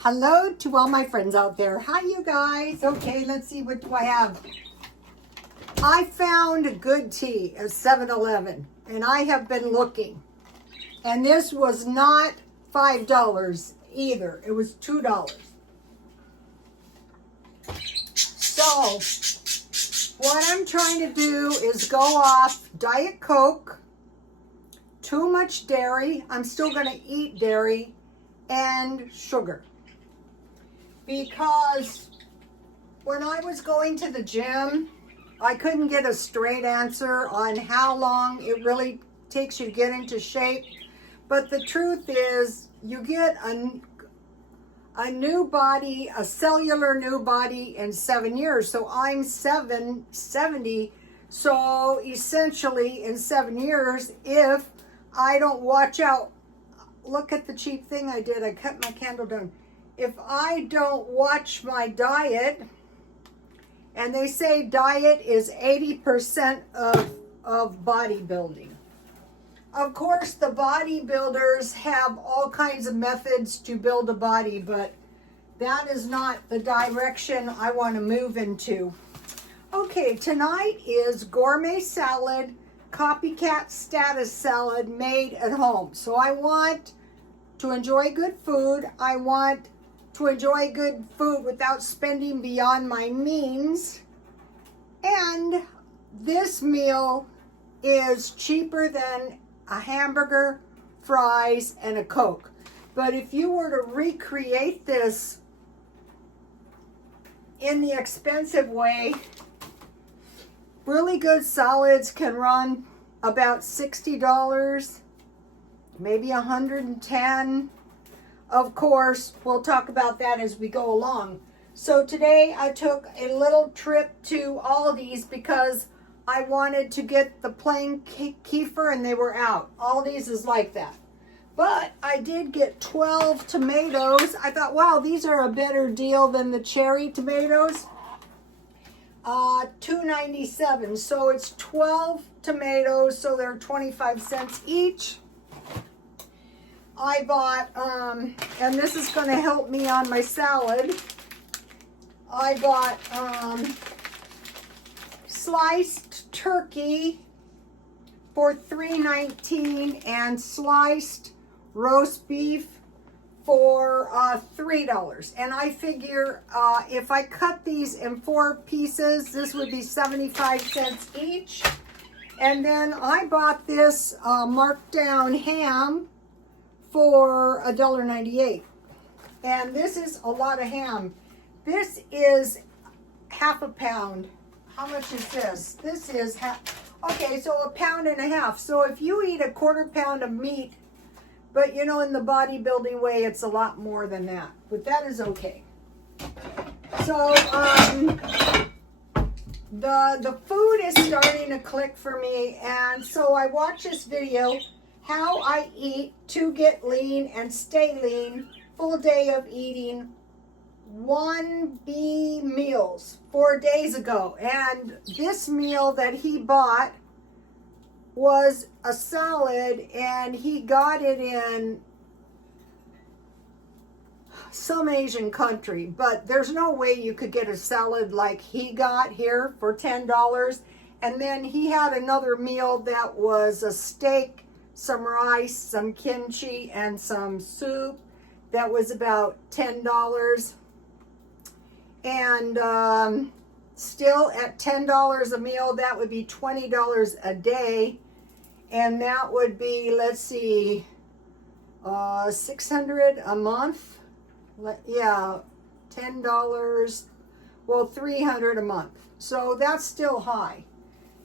Hello to all my friends out there. Hi, you guys. Okay, let's see, what do I have? I found good tea at 7-Eleven, and I have been looking. And this was not $5 either. It was $2. So, what I'm trying to do is go off Diet Coke, too much dairy. I'm still going to eat dairy, and sugar. Because when I was going to the gym, I couldn't get a straight answer on how long it really takes you to get into shape. But the truth is, you get a new body, a cellular new body in 7 years. So I'm 70. So essentially in 7 years, if I don't watch out, look at the cheap thing I did. I cut my candle down. If I don't watch my diet, and they say diet is 80% of bodybuilding. Of course, the bodybuilders have all kinds of methods to build a body, but that is not the direction I want to move into. Okay, tonight is gourmet salad, copycat status salad made at home. So I want to enjoy good food. I want to enjoy good food without spending beyond my means. And this meal is cheaper than a hamburger, fries, and a Coke. But if you were to recreate this in the expensive way, really good salads can run about $60, maybe $110. Of course, we'll talk about that as we go along. So today I took a little trip to Aldi's because I wanted to get the plain kefir and they were out. Aldi's is like that. But I did get 12 tomatoes. I thought, wow, these are a better deal than the cherry tomatoes. $2.97. So it's 12 tomatoes, so they're 25 cents each. I bought, and this is going to help me on my salad. I bought sliced turkey for $3.19 and sliced roast beef for $3. And I figure if I cut these in 4 pieces, this would be 75 cents each. And then I bought this marked down ham for $1.98. And this is a lot of ham. This is half a pound. How much is this? This is okay, so 1.5 pounds. So if you eat a 1/4 pound of meat, but you know, in the bodybuilding way, it's a lot more than that. But that is okay. So the food is starting to click for me, and so I watched this video, how I eat to get lean and stay lean, full day of eating 1B meals 4 days ago. And this meal that he bought was a salad, and he got it in some Asian country, but there's no way you could get a salad like he got here for $10. And then he had another meal that was a steak, some rice, some kimchi, and some soup that was about $10. And still at $10 a meal, that would be $20 a day. And that would be, let's see, $600 a month. Yeah, $10, well, $300 a month. So that's still high.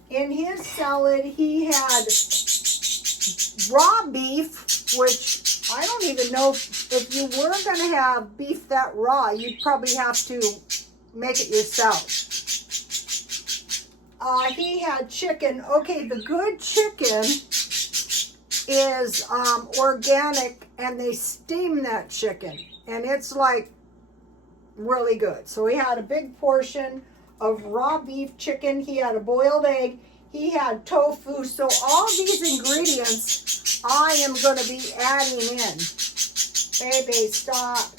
In his salad, he had raw beef, which I don't even know if you were going to have beef that raw, you'd probably have to make it yourself. He had chicken. Okay, the good chicken is organic, and they steam that chicken, and it's like really good. So he had a big portion of raw beef chicken. He had a boiled egg. He had tofu. So all these ingredients I am going to be adding in. Baby, stop.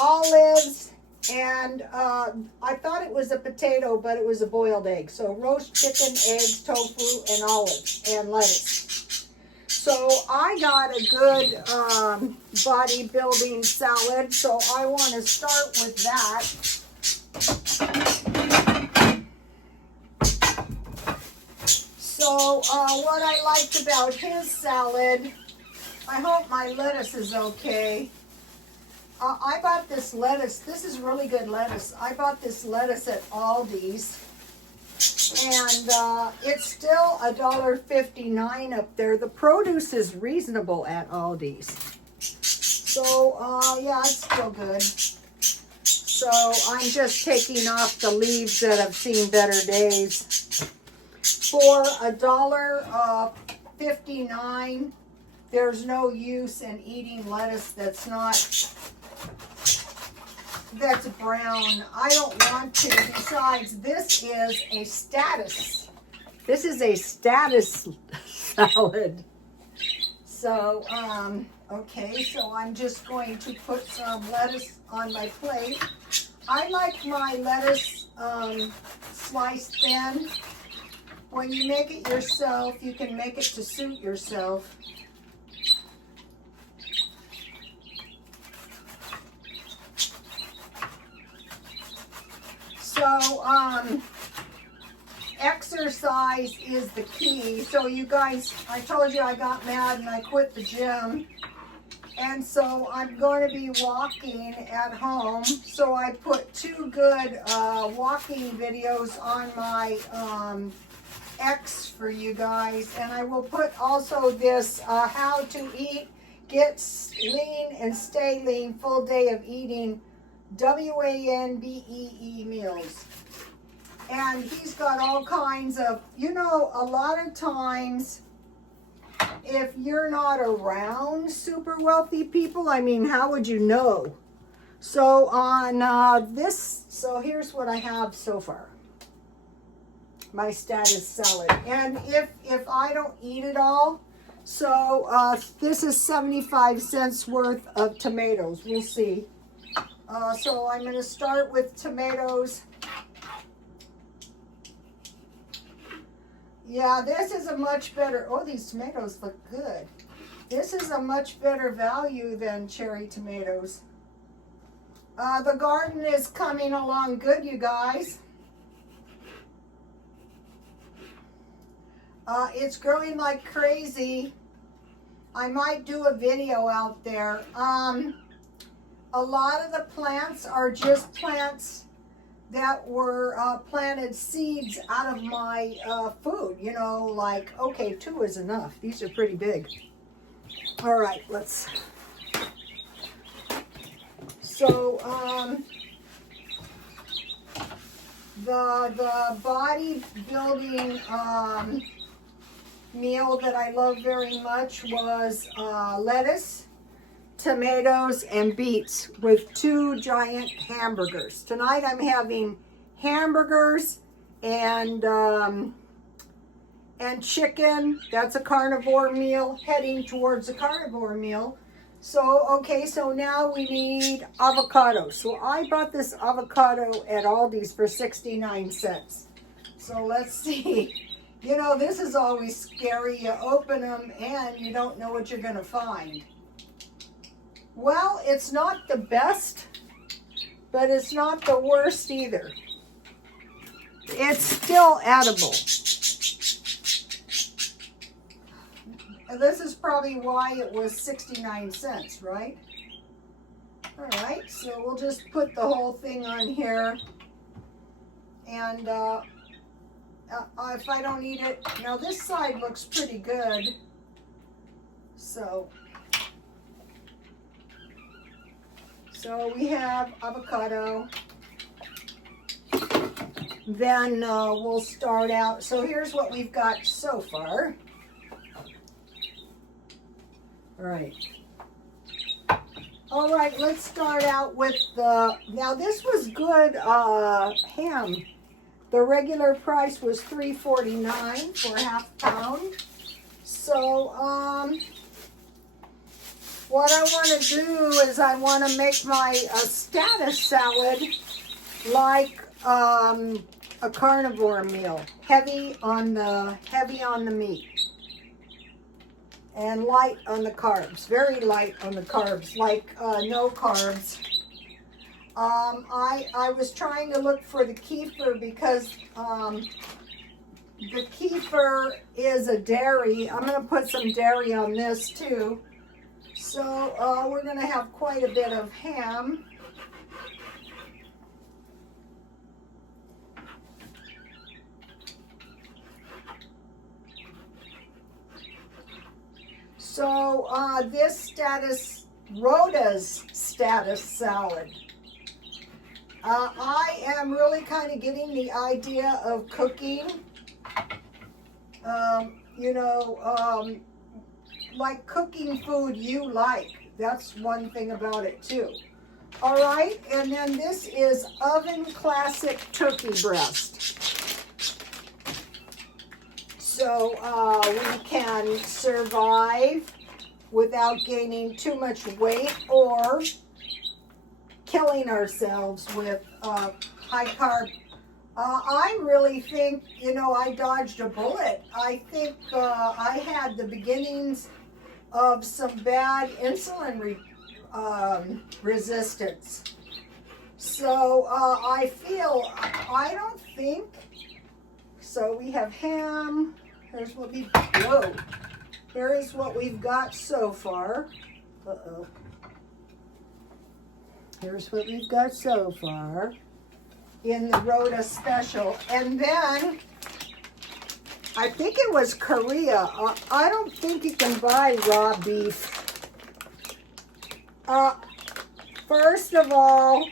olives, and I thought it was a potato, but it was a boiled egg. So roast chicken, eggs, tofu, and olives, and lettuce. So I got a good bodybuilding salad, so I want to start with that. So what I liked about his salad, I hope my lettuce is okay. I bought this lettuce. This is really good lettuce. I bought this lettuce at Aldi's, and it's still $1.59 up there. The produce is reasonable at Aldi's. So, yeah, it's still good. So I'm just taking off the leaves that have seen better days. For $1.59, there's no use in eating lettuce that's brown. I don't want to. Besides, this is a status. This is a status salad. So, okay, so I'm just going to put some lettuce on my plate. I like my lettuce sliced thin. When you make it yourself, you can make it to suit yourself. So, exercise is the key. So you guys, I told you I got mad and I quit the gym. And so I'm going to be walking at home. So I put 2 good walking videos on my X for you guys. And I will put also this how to eat, get lean and stay lean, full day of eating, WANBEE meals. And he's got all kinds of, you know, a lot of times if you're not around super wealthy people, I mean, how would you know? So on this, so here's what I have so far. My status salad. And if I don't eat it all, so this is 75 cents worth of tomatoes. We'll see. So I'm going to start with tomatoes. Yeah, this is a much better, oh, these tomatoes look good. This is a much better value than cherry tomatoes. The garden is coming along good, you guys. It's growing like crazy. I might do a video out there. A lot of the plants are just plants that were planted seeds out of my food. You know, like, okay, 2 is enough. These are pretty big. All right, let's. So, the bodybuilding meal that I love very much was lettuce, tomatoes, and beets with 2 giant hamburgers. Tonight I'm having hamburgers and chicken. That's a carnivore meal, heading towards a carnivore meal. So, okay, so now we need avocado. So I bought this avocado at Aldi's for 69 cents. So let's see. You know, this is always scary. You open them and you don't know what you're going to find. Well, it's not the best, but it's not the worst either. It's still edible. And this is probably why it was 69 cents, right? All right, so we'll just put the whole thing on here. And if I don't eat it, now this side looks pretty good. So we have avocado. Then we'll start out. So here's what we've got so far. All right, let's start out with the, now this was good ham. The regular price was $3.49 for a half pound. So, what I want to do is I want to make my status salad like a carnivore meal, heavy on the meat and light on the carbs, very light on the carbs, like no carbs. I was trying to look for the kefir because the kefir is a dairy. I'm going to put some dairy on this too. So we're going to have quite a bit of ham. So this Rhoda's status salad. I am really kind of getting the idea of cooking, like cooking food you like. That's one thing about it too. All right, and then this is oven classic turkey breast. So we can survive without gaining too much weight or killing ourselves with high carb. I really think, I dodged a bullet. I think I had the beginnings of some bad insulin resistance. So I feel, I don't think, so we have ham. Here's what here is what we've got so far. Uh-oh. Here's what we've got so far in the Rhoda special. And then, I think it was Korea. I don't think you can buy raw beef. First of all,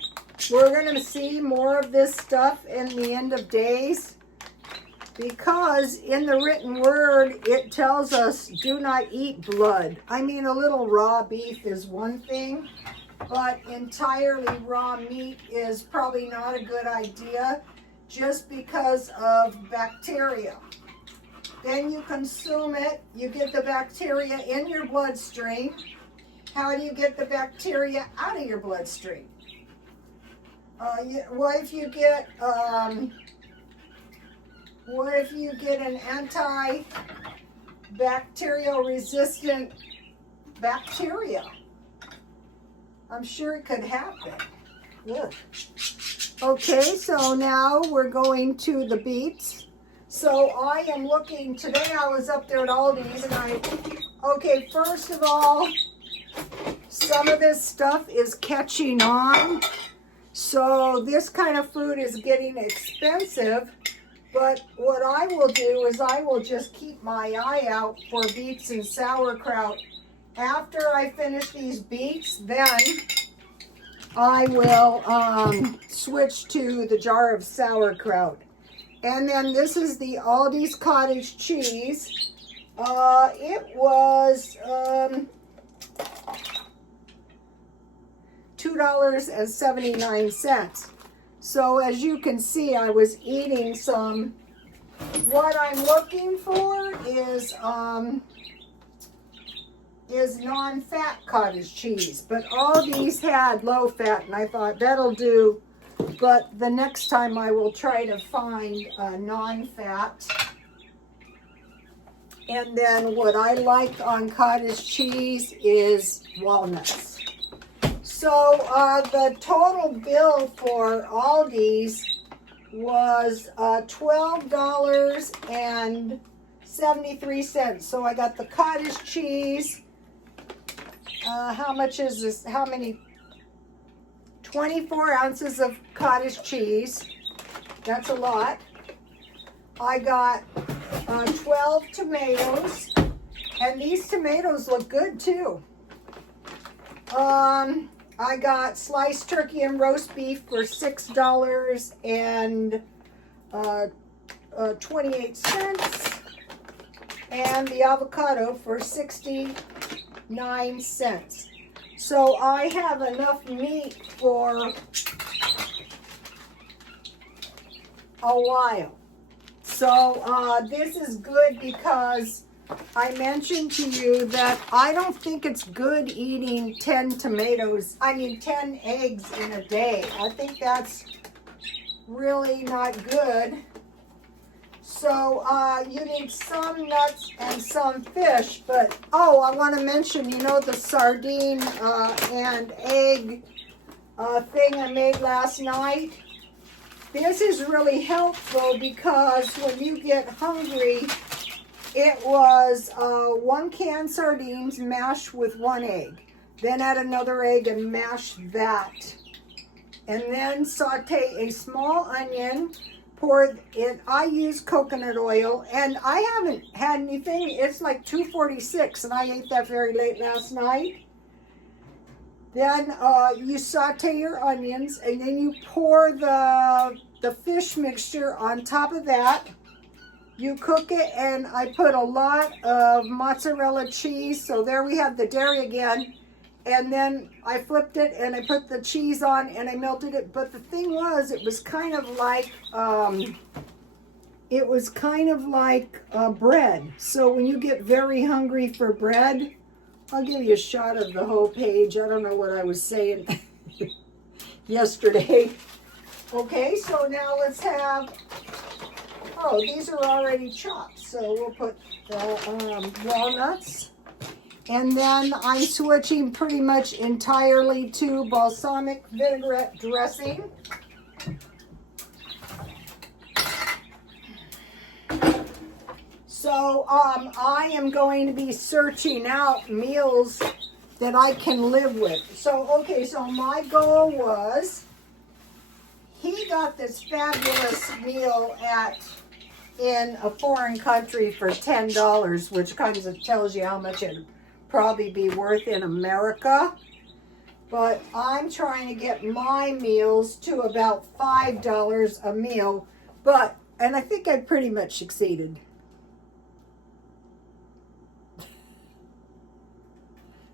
we're going to see more of this stuff in the end of days, because in the written word, it tells us do not eat blood. I mean, a little raw beef is one thing, but entirely raw meat is probably not a good idea just because of bacteria. Then you consume it, you get the bacteria in your bloodstream. How do you get the bacteria out of your bloodstream? What if you get an antibacterial resistant bacteria? I'm sure it could happen. Ugh. Okay, so now we're going to the beets. So I am looking, today I was up there at Aldi's and okay, first of all, some of this stuff is catching on. So this kind of food is getting expensive. But what I will do is I will just keep my eye out for beets and sauerkraut. After I finish these beets, then I will switch to the jar of sauerkraut. And then this is the Aldi's cottage cheese. It was $2.79. So as you can see, I was eating some. What I'm looking for is non-fat cottage cheese, but all these had low fat, and I thought that'll do. But the next time I will try to find non-fat. And then what I like on cottage cheese is walnuts. So the total bill for Aldi's was $12.73. So I got the cottage cheese. How much is this? How many? 24 ounces of cottage cheese. That's a lot. I got 12 tomatoes. And these tomatoes look good too. I got sliced turkey and roast beef for $6.28, and the avocado for 69 cents. So I have enough meat for a while. So this is good because I mentioned to you that I don't think it's good eating 10 eggs in a day. I think that's really not good. So you need some nuts and some fish. But, oh, I want to mention, you know, the sardine and egg thing I made last night? This is really helpful because when you get hungry, it was 1 can sardines mashed with 1 egg. Then add another egg and mash that. And then saute a small onion. Pour it. I use coconut oil, and I haven't had anything. It's like 2:46, and I ate that very late last night. Then you saute your onions, and then you pour the fish mixture on top of that. You cook it, and I put a lot of mozzarella cheese. So there we have the dairy again. And then I flipped it, and I put the cheese on, and I melted it. But the thing was, it was kind of like bread. So when you get very hungry for bread, I'll give you a shot of the whole page. I don't know what I was saying yesterday. Okay, so now let's have, oh, these are already chopped. So we'll put the walnuts. And then I'm switching pretty much entirely to balsamic vinaigrette dressing. So I am going to be searching out meals that I can live with. So, okay, so my goal was, he got this fabulous meal in a foreign country for $10, which kind of tells you how much it probably be worth in America. But I'm trying to get my meals to about $5 a meal. And I think I pretty much succeeded.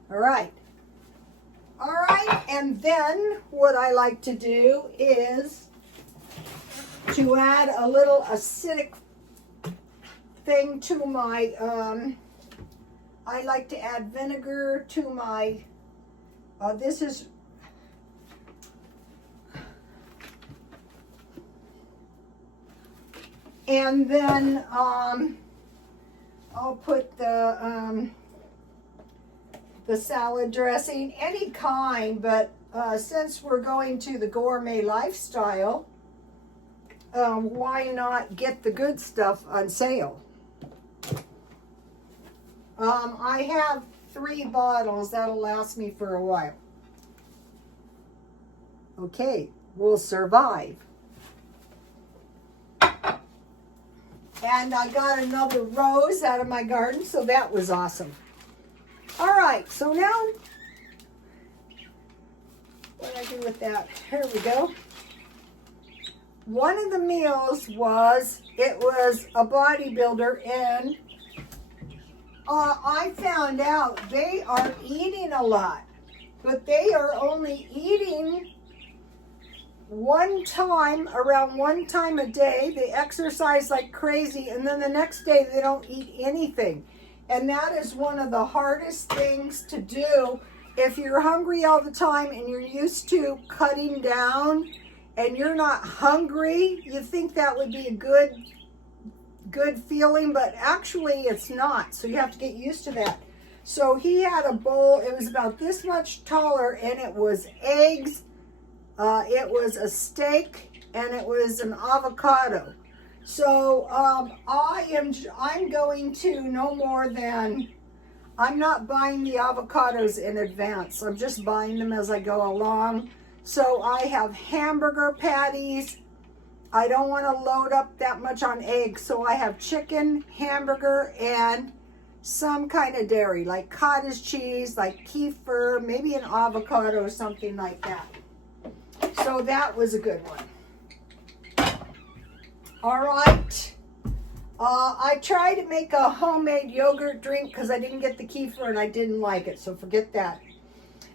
All right, and then what I like to do is to add a little acidic thing to my, I like to add vinegar to my, this is, and then I'll put the salad dressing, any kind, but since we're going to the gourmet lifestyle, why not get the good stuff on sale? I have 3 bottles. That'll last me for a while. Okay, we'll survive. And I got another rose out of my garden, so that was awesome. All right, so now, what did I do with that? Here we go. One of the meals was, it was a bodybuilder, and I found out they are eating a lot, but they are only eating around one time a day. They exercise like crazy, and then the next day they don't eat anything. And that is one of the hardest things to do. If you're hungry all the time and you're used to cutting down and you're not hungry, you think that would be a good feeling, but actually it's not. So you have to get used to that. So he had a bowl, it was about this much taller, and it was eggs, it was a steak, and it was an avocado. So I'm going to no more than, I'm not buying the avocados in advance. I'm just buying them as I go along. So I have hamburger patties. I don't want to load up that much on eggs. So I have chicken, hamburger, and some kind of dairy, like cottage cheese, like kefir, maybe an avocado, something like that. So that was a good one. All right, I tried to make a homemade yogurt drink because I didn't get the kefir and I didn't like it, so forget that.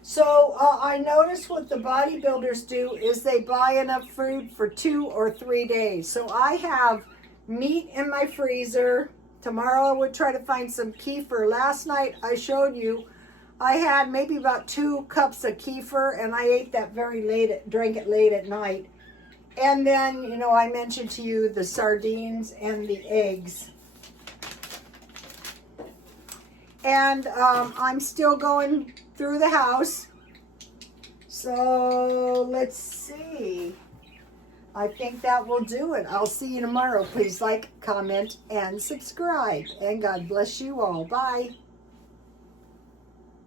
So I noticed what the bodybuilders do is they buy enough food for 2 or 3 days. So I have meat in my freezer, Tomorrow I would try to find some kefir. Last night I showed you I had maybe about 2 cups of kefir, and I ate that drank it late at night. And then, you know, I mentioned to you the sardines and the eggs. And I'm still going through the house. So let's see. I think that will do it. I'll see you tomorrow. Please like, comment, and subscribe. And God bless you all. Bye.